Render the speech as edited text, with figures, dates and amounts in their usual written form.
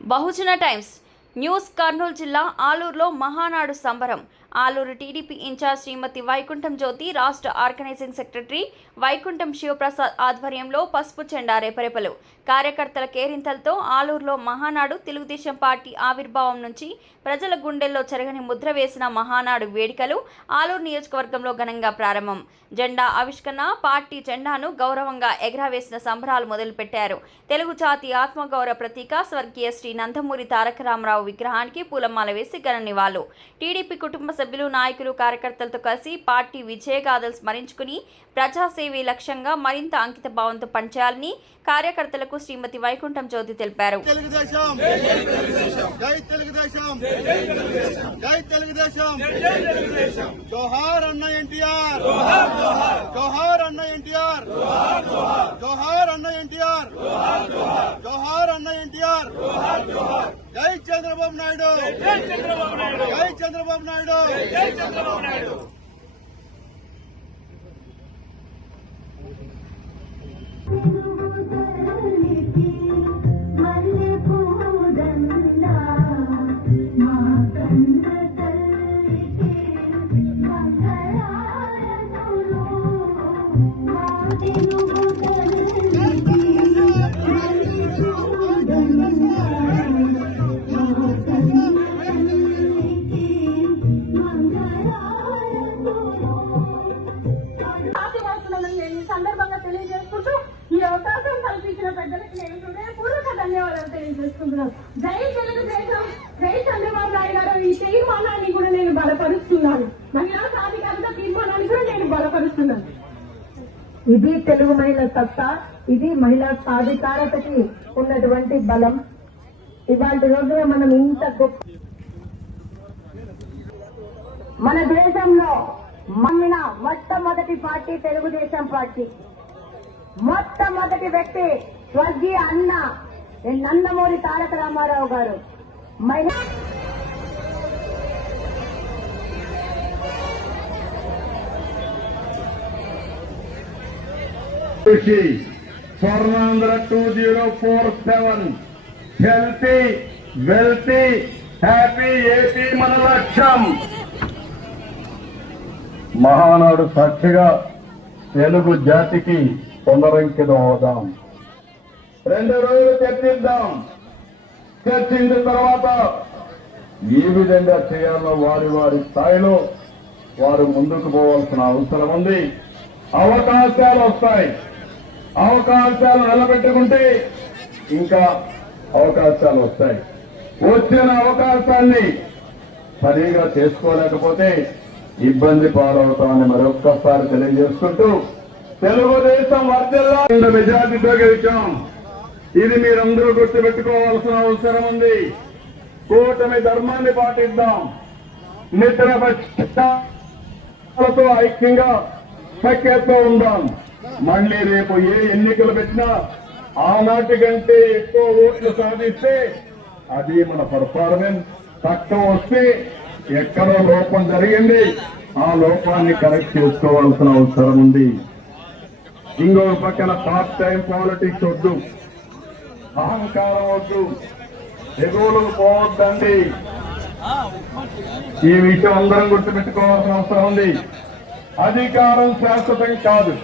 బహుజన times news Kurnool జిల్లా ఆలూరులో మహానాడు సంబరం. Aluru TDP incharge శ్రీమతి వైకుంఠం జ్యోతి, రాష్ట్ర ఆర్గనైజింగ్ సెక్రటరీ వైకుంఠం శివప్రసాద్ ఆధ్వర్యంలో పసుపు చెండా రేపరేపలు. కార్యకర్తల కేరింతలతో ఆలూరులో మహానాడు తెలుగుదేశం పార్టీ ఆవిర్భావం నుంచి ప్రజల గుండెల్లో చెరగని ముద్ర వేసిన మహానాడు వేడుకలు ఆలూరు నియోజకవర్గంలో ఘనంగా ప్రారంభం. జెండా ఆవిష్కరణ, పార్టీ జెండాను గౌరవంగా ఎగరవేసిన సంబరాలు మొదలుపెట్టారు. తెలుగు జాతి ఆత్మగౌరవ ప్రతీక స్వర్గీయ శ్రీ నందమూరి తారక రామారావు విగ్రహానికి పూలమాల వేసి ఘన నివాళులు. టీడీపీ కుటుంబ సభ్యులు, నాయకులు, కార్యకర్తలతో కలిసి పార్టీ విజయగాథలు స్మరించుకుని ప్రజాసేవే లక్ష్యంగా మరింత అంకిత భావంతో పనిచేయాలని కార్యకర్తలకు శ్రీమతి వైకుంఠం జ్యోతి తెలిపారు. జోహార్ అన్న ఎన్టీఆర్, జోహార్ అన్న ఎన్టీఆర్, జోహార్ అన్న ఎన్టీఆర్, జోహార్ అన్న ఎన్టీఆర్. జై చంద్రబాబు నాయుడు, జై చంద్రబాబు నాయుడు, జై చంద్రబాబు నాయుడు. సందర్భంగా తెలియజేసుకుంటూ ఈ అవకాశం కల్పించిన పెద్దలకు నేను హృదయపూర్వక ధన్యవాదాలు తెలియజేసుకుంటున్నాను. జై తెలుగుదేశం, జై చంద్రబాబు నాయుడు గారు. ఈ తీర్మానాన్ని కూడా నేను బలపరుస్తున్నాను. మహిళా సాధికారత తీర్మానాన్ని కూడా నేను బలపరుస్తున్నాను. ఇది తెలుగు మహిళ సత్తా, ఇది మహిళా సాధికారతకి ఉన్నటువంటి బలం. ఇవాళ రోజున మనం ఇంత గొప్ప మన దేశంలో మహిళ మొట్టమొదటి పార్టీ తెలుగుదేశం పార్టీ. మొట్టమొదటి వ్యక్తి స్వర్గీయ అన్న నందమూరి తారక రామారావు గారు. Swarnandhra 2047 healthy wealthy happy AP మన లక్ష్యం. మహానాడు సాక్షిగా తెలుగు జాతికి పునరంకితం అవుదాం. 2 రోజులు చర్చిద్దాం. చర్చించిన తర్వాత ఈ విధంగా చేయాలో వారి వారి స్థాయిలో వారు ముందుకు పోవాల్సిన అవసరం ఉంది. అవకాశాలు వస్తాయి. అవకాశాలు నిలబెట్టుకుంటే ఇంకా అవకాశాలు వస్తాయి. వచ్చిన అవకాశాన్ని సరిగా చేసుకోలేకపోతే ఇబ్బంది పాలవుతామని మరొక్కసారి తెలియజేసుకుంటూ తెలుగుదేశం వర్ధిల్లా మెజార్టీతో గెలిచాం. ఇది మీరందరూ గుర్తుపెట్టుకోవాల్సిన అవసరం ఉంది. కూటమి ధర్మాన్ని పాటిద్దాం. మిత్రపక్షాలతో ఐక్యంగా సఖ్యతతో ఉందాం. మళ్లీ రేపు ఏ ఎన్నికలు పెట్టినా ఆనాటి కంటే ఎక్కువ ఓట్లు సాధిస్తే అది మన పర్ఫార్మెన్స్. తక్కువ వస్తే ఎక్కడో లోపం జరిగింది, ఆ లోపాన్ని కరెక్ట్ చేసుకోవాల్సిన అవసరం ఉంది. ఇంకో పక్కన పార్ట్ టైం పాలిటిక్స్ వద్దు, అహంకారం వద్దు, ఎగువలకు పోవద్దండి. ఈ విషయం అందరం గుర్తుపెట్టుకోవాల్సిన అవసరం ఉంది. అధికారం శాశ్వతం కాదు.